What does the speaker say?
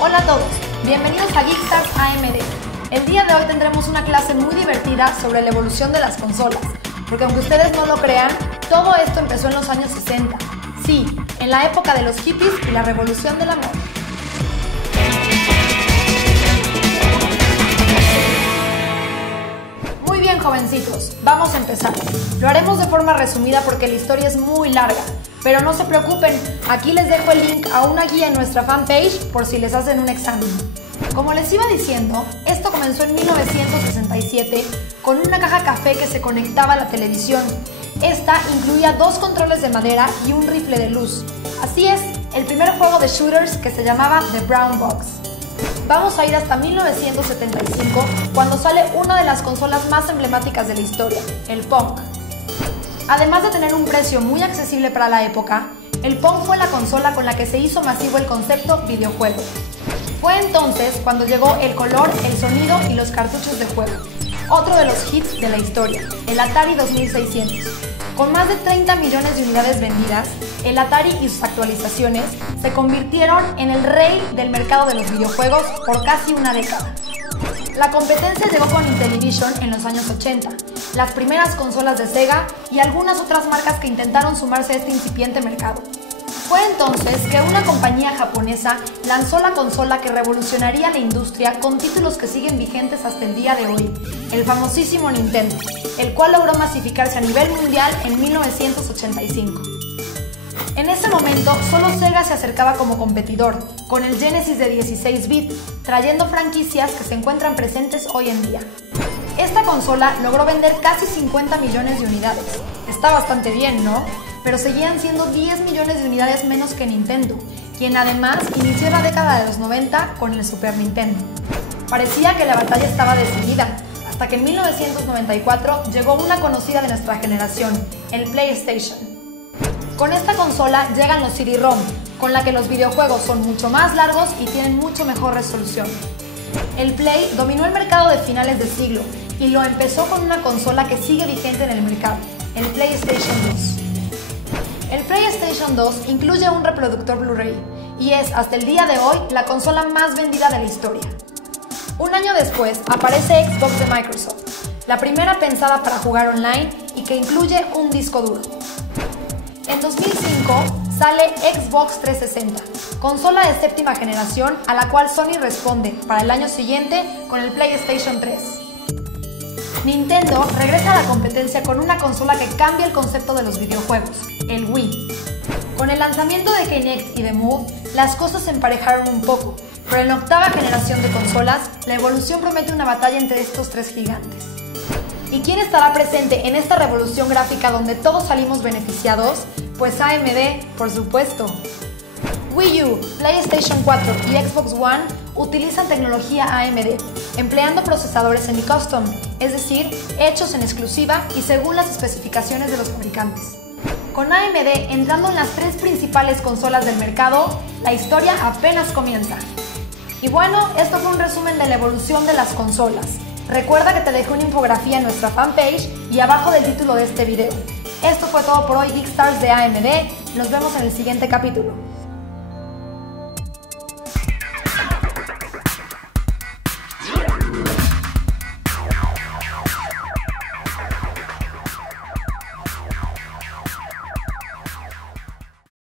Hola a todos, bienvenidos a Geekstars AMD. El día de hoy tendremos una clase muy divertida sobre la evolución de las consolas, porque aunque ustedes no lo crean, todo esto empezó en los años 60. Sí, en la época de los hippies y la revolución de la moda. Muy bien, jovencitos, vamos a empezar. Lo haremos de forma resumida porque la historia es muy larga, pero no se preocupen, aquí les dejo el link a una guía en nuestra fanpage por si les hacen un examen. Como les iba diciendo, esto comenzó en 1967 con una caja café que se conectaba a la televisión. Esta incluía 2 controles de madera y un rifle de luz. Así es, el primer juego de shooters que se llamaba The Brown Box. Vamos a ir hasta 1975, cuando sale una de las consolas más emblemáticas de la historia, el Pong. Además de tener un precio muy accesible para la época, el Pong fue la consola con la que se hizo masivo el concepto videojuego. Fue entonces cuando llegó el color, el sonido y los cartuchos de juego. Otro de los hits de la historia, el Atari 2600. Con más de 30 millones de unidades vendidas, el Atari y sus actualizaciones se convirtieron en el rey del mercado de los videojuegos por casi una década. La competencia llegó con Intellivision en los años 80, las primeras consolas de Sega y algunas otras marcas que intentaron sumarse a este incipiente mercado. Fue entonces que una compañía japonesa lanzó la consola que revolucionaría la industria con títulos que siguen vigentes hasta el día de hoy, el famosísimo Nintendo, el cual logró masificarse a nivel mundial en 1985. En ese momento, solo Sega se acercaba como competidor, con el Genesis de 16 bits, trayendo franquicias que se encuentran presentes hoy en día. Esta consola logró vender casi 50 millones de unidades. Está bastante bien, ¿no? Pero seguían siendo 10 millones de unidades menos que Nintendo, quien además inició la década de los 90 con el Super Nintendo. Parecía que la batalla estaba decidida, hasta que en 1994 llegó una conocida de nuestra generación, el PlayStation. Con esta consola llegan los CD-ROM, con la que los videojuegos son mucho más largos y tienen mucho mejor resolución. El Play dominó el mercado de finales de siglo y lo empezó con una consola que sigue vigente en el mercado, el PlayStation 2. El PlayStation 2 incluye un reproductor Blu-ray y es hasta el día de hoy la consola más vendida de la historia. Un año después aparece Xbox de Microsoft, la primera pensada para jugar online y que incluye un disco duro. En 2005 sale Xbox 360, consola de séptima generación a la cual Sony responde para el año siguiente con el PlayStation 3. Nintendo regresa a la competencia con una consola que cambia el concepto de los videojuegos, el Wii. Con el lanzamiento de Kinect y de Move, las cosas se emparejaron un poco, pero en la octava generación de consolas, la evolución promete una batalla entre estos 3 gigantes. ¿Y quién estará presente en esta revolución gráfica donde todos salimos beneficiados? Pues AMD, por supuesto. Wii U, PlayStation 4 y Xbox One utilizan tecnología AMD, empleando procesadores semi-custom, es decir, hechos en exclusiva y según las especificaciones de los fabricantes. Con AMD entrando en las 3 principales consolas del mercado, la historia apenas comienza. Y bueno, esto fue un resumen de la evolución de las consolas. Recuerda que te dejé una infografía en nuestra fanpage y abajo del título de este video. Esto fue todo por hoy, Geekstars de AMD. Nos vemos en el siguiente capítulo.